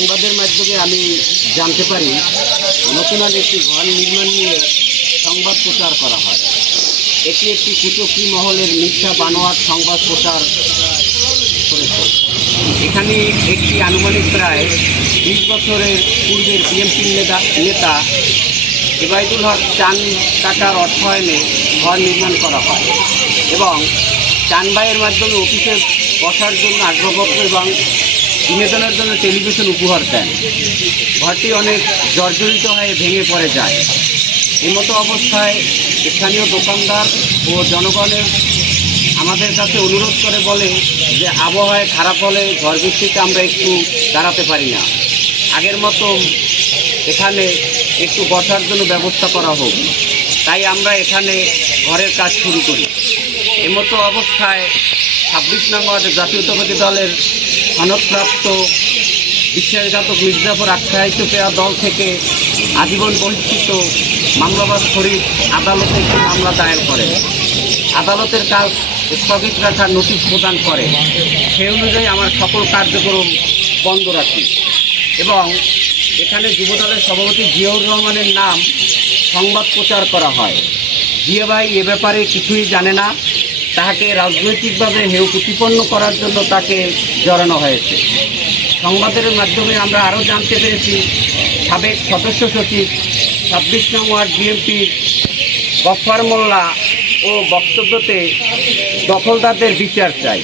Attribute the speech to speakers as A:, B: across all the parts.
A: সংবাদের মাধ্যমে আমি জানতে পারি নতুন একটি ঘর নির্মাণ নিয়ে সংবাদ প্রচার করা হয়। এটি একটি কুচক্রি মহলের মিথ্যা বানোয়ার সংবাদ প্রচার করেছে। এখানে একটি আনুমানিক প্রায় বিশ বছরের পূর্বের বিএনপির নেতা নেতা ইবাইদুল হক চান টাকার অর্থায়নে ঘর নির্মাণ করা হয় এবং চানবাইয়ের মাধ্যমে অফিসে বসার জন্য আসবাবপত্র এবং বিনোদনের জন্য টেলিভিশন উপহার দেন। ঘরটি অনেক জর্জরিত হয়ে ভেঙে পড়ে যায়। এমতো অবস্থায় স্থানীয় দোকানদার ও জনগণের আমাদের কাছে অনুরোধ করে বলে যে আবহাওয়ায় খারাপ হলে ঝড় বৃষ্টিতে আমরা একটু দাঁড়াতে পারি না। আগের মতো এখানে একটু বসার জন্য ব্যবস্থা করা হোক। তাই আমরা এখানে ঘরের কাজ শুরু করি। এমতো অবস্থায় ছাব্বিশ নম্বর জাতীয়তাবাদী দলের সনদপ্রাপ্ত বিশ্বাসঘাতক মির্জাফর আখ্যায়িত পেয়া দল থেকে আজীবন বহিষ্কৃত মামলাবাদ শরীফ আদালতে একটি মামলা দায়ের করেন আদালতের কাজ স্থগিত রাখার নোটিশ প্রদান করে। সেই অনুযায়ী আমার সকল কার্যক্রম বন্ধ রাখি এবং এখানে যুবদলের সভাপতি জিয়াউর রহমানের নাম সংবাদ প্রচার করা হয়। জিয়া ভাই এ ব্যাপারে কিছুই জানে না। তাহাকে রাজনৈতিকভাবে হেউ প্রতিপন্ন করার জন্য তাকে জড়ানো হয়েছে। সংবাদের মাধ্যমে আমরা আরও জানতে পেরেছি, সাবেক সদস্য সচিব, ছাব্বিশ নং ওয়ার্ড বিএনপির গফফার মোল্লা ও বক্তব্যতে দখলদারদের বিচার চাই।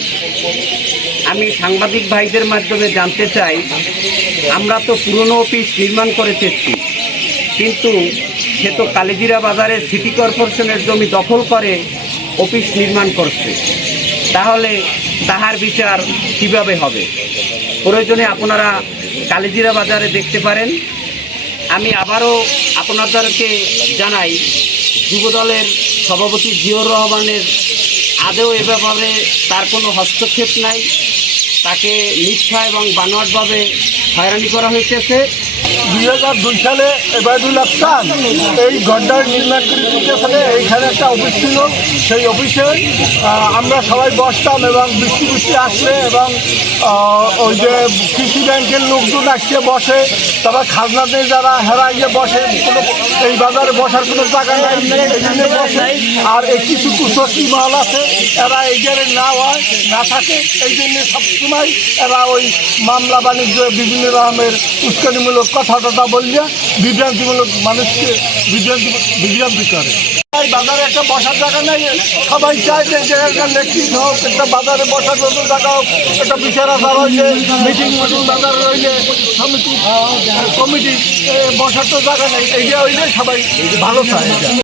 A: আমি সাংবাদিক ভাইদের মাধ্যমে জানতে চাই, আমরা তো পুরনো অফিস নির্মাণ করে ফেলছি, কিন্তু সে তো কালিজিরা বাজারের সিটি কর্পোরেশনের জমি দখল করে অফিস নির্মাণ করছে। তাহলে তাহার বিচার কীভাবে হবে? প্রয়োজনে আপনারা কালিজিরা বাজারে দেখতে পারেন। আমি আবারও আপনাদেরকে জানাই, যুবদলের সভাপতি জিয়র রহমানের আদেও এ ব্যাপারে তার কোনো হস্তক্ষেপ নাই। তাকে মিথ্যা এবং বানোয়াটভাবে হয়রানি করা হয়েছে
B: দুই হাজার দুই সালে এবায়দুল আফসান এই গড্ডার নির্মাণ করে এইখানে একটা অফিস ছিল। সেই অফিসে আমরা সবাই বসতাম এবং বৃষ্টি বৃষ্টি আসলে এবং ওই যে কৃষি ব্যাংকের লোকজন আসছে, বসে। তারপর খাজনাতে যারা হেরা গিয়ে বসে এই বাজারে বসার কোনো জায়গা নাই, এখানে বসে। আর এই কিছু কুচকি মাল আছে, এরা এই জায়গায় না হয়, না থাকে, এই জন্য সবসময় এরা ওই মামলা বাণিজ্য, বিভিন্ন রকমের উস্কানিমূলক কথা টথা বললে বিভ্রান্তিমূলক মানুষকে বিভ্রান্তি বিভ্রান্তি করে। এই বাজারে একটা বসার জায়গা নেই। সবাই চায় যে জায়গাটা ইলেকট্রিক হোক, একটা বাজারে বসার মতো জায়গা হোক, একটা বিচার আসার হইলে মিটিং মিটিং বাজারে রইলে সমিতি কমিটি বসার তো জায়গা নেই। এইটা হইলে সবাই ভালো চায়।